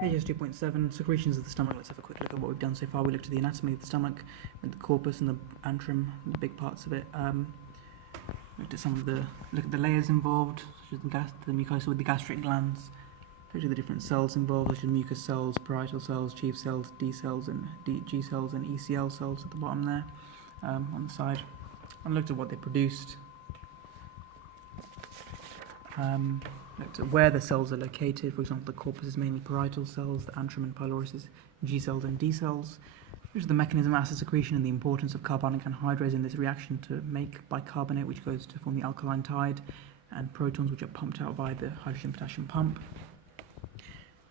HS 2.7, secretions of the stomach. Let's have a quick look at what we've done so far. We looked at the anatomy of the stomach, with the corpus and the antrum, the big parts of it. Looked at look at the layers involved, such as the mucosa with the gastric glands. Looked at the different cells involved, such as mucus cells, parietal cells, chief cells, D cells, and G cells, and ECL cells at the bottom there, on the side. And looked at what they produced. Looked at where the cells are located. For example, the corpus is mainly parietal cells, the antrum and pylori is G cells and D cells. Which is the mechanism of acid secretion and the importance of carbonic anhydrase in this reaction to make bicarbonate, which goes to form the alkaline tide, and protons, which are pumped out by the hydrogen-potassium pump.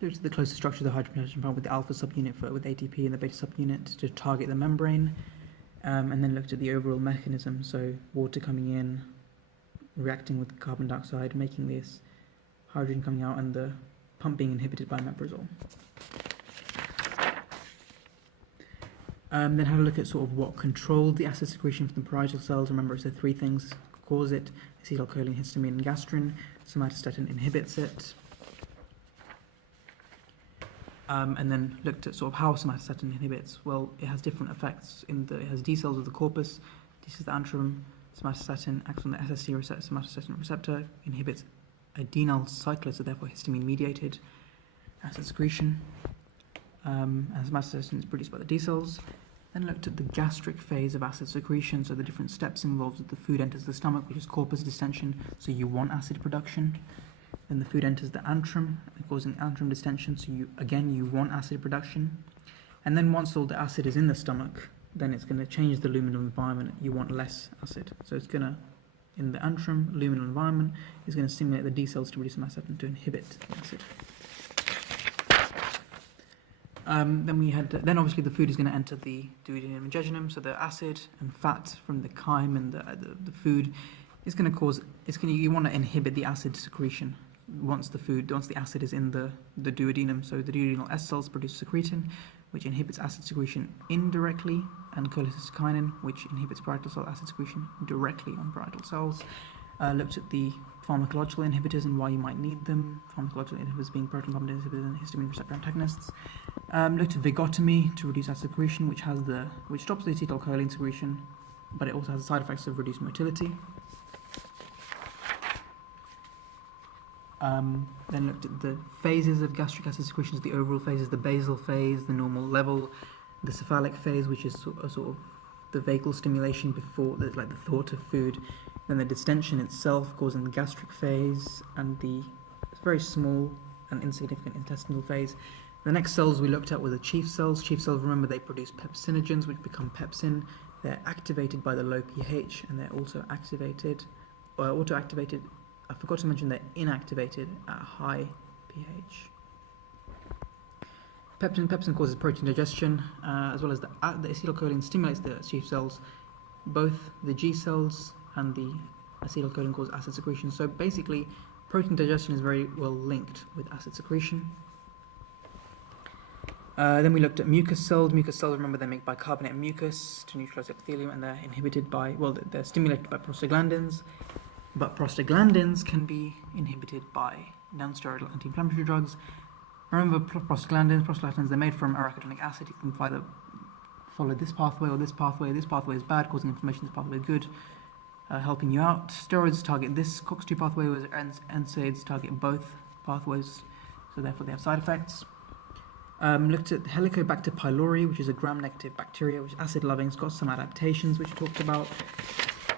Looked at the closer structure of the hydrogen-potassium pump with the alpha subunit with ATP and the beta subunit to target the membrane, and then looked at the overall mechanism, so water coming in, reacting with carbon dioxide, making this hydrogen coming out, and the pump being inhibited by meprazole. Then have a look at sort of what controlled the acid secretion from the parietal cells. Remember, it's the three things cause it: acetylcholine, histamine, and gastrin. Somatostatin inhibits it. And then looked at sort of how somatostatin inhibits. Well, it has different effects. It has D cells of the corpus. This is the antrum. Somatostatin acts on the SSC receptor. Somatostatin receptor inhibits adenyl cyclase, so therefore histamine-mediated acid secretion. And somatostatin is produced by the D cells. Then looked at the gastric phase of acid secretion, so the different steps involved as the food enters the stomach, which is corpus distension, so you want acid production. Then the food enters the antrum, causing antrum distension, so you want acid production. And then once all the acid is in the stomach, then it's going to change the luminal environment. You want less acid, so it's going to, in the antrum luminal environment, is going to stimulate the D cells to produce somatostatin to inhibit the acid. Then obviously the food is going to enter the duodenum and jejunum, so the acid and fat from the chyme and the food is going to cause, you want to inhibit the acid secretion once the acid is in the duodenum. So the duodenal S cells produce secretin, which inhibits acid secretion indirectly, and cholecystokinin, which inhibits parietal cell acid secretion directly on parietal cells. Looked at the pharmacological inhibitors and why you might need them. Pharmacological inhibitors being proton pump inhibitors and histamine receptor antagonists. Looked at vagotomy to reduce acid secretion, which stops the acetylcholine secretion, but it also has the side effects of reduced motility. Then looked at the phases of gastric acid secretions, the overall phases, the basal phase, the normal level, the cephalic phase, which is sort of the vagal stimulation before, like the thought of food, then the distension itself causing the gastric phase, and the very small and insignificant intestinal phase. The next cells we looked at were the chief cells. Chief cells, remember, they produce pepsinogens, which become pepsin. They're activated by the low pH, and they're also activated, or auto-activated. I forgot to mention they're inactivated at high pH. Pepsin causes protein digestion, as well as the acetylcholine stimulates the chief cells. Both the G cells and the acetylcholine cause acid secretion. So basically, protein digestion is very well linked with acid secretion. Then we looked at mucus cells. Mucus cells, remember, they make bicarbonate mucus to neutralize epithelium, and they're inhibited by, they're stimulated by prostaglandins. But prostaglandins can be inhibited by non-steroidal anti-inflammatory drugs. Remember, prostaglandins, they're made from arachidonic acid. You can either follow this pathway or this pathway. This pathway is bad, causing inflammation. This pathway is good, helping you out. Steroids target this COX-2 pathway, whereas NSAIDs target both pathways, so therefore they have side effects. Looked at Helicobacter pylori, which is a gram-negative bacteria, which is acid-loving. It's got some adaptations, which we talked about.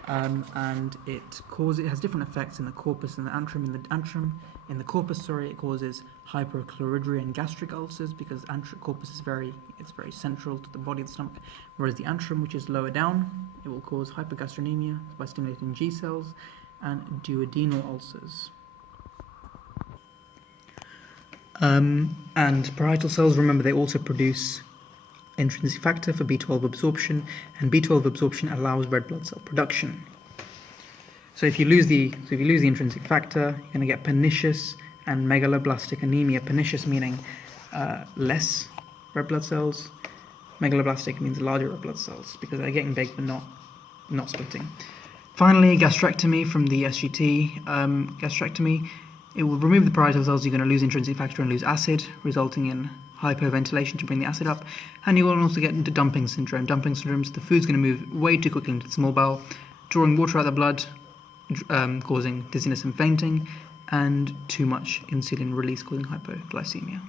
And it has different effects in the corpus and the antrum. In the corpus, it causes hyperchlorhydria and gastric ulcers, because the corpus is very central to the body of the stomach. Whereas the antrum, which is lower down, it will cause hypergastrinemia by stimulating G cells and duodenal ulcers. And parietal cells, remember, they also produce intrinsic factor for B12 absorption, and B12 absorption allows red blood cell production. So if you lose the intrinsic factor, you're going to get pernicious and megaloblastic anemia. Pernicious meaning less red blood cells. Megaloblastic means larger red blood cells, because they're getting big but not splitting. Finally, gastrectomy from the SGT. Gastrectomy It will remove the parietal cells. You're going to lose intrinsic factor and lose acid, resulting in hyperventilation to bring the acid up. And you will also get into dumping syndrome. Dumping syndrome is the food's going to move way too quickly into the small bowel, drawing water out of the blood, causing dizziness and fainting, and too much insulin release causing hypoglycemia.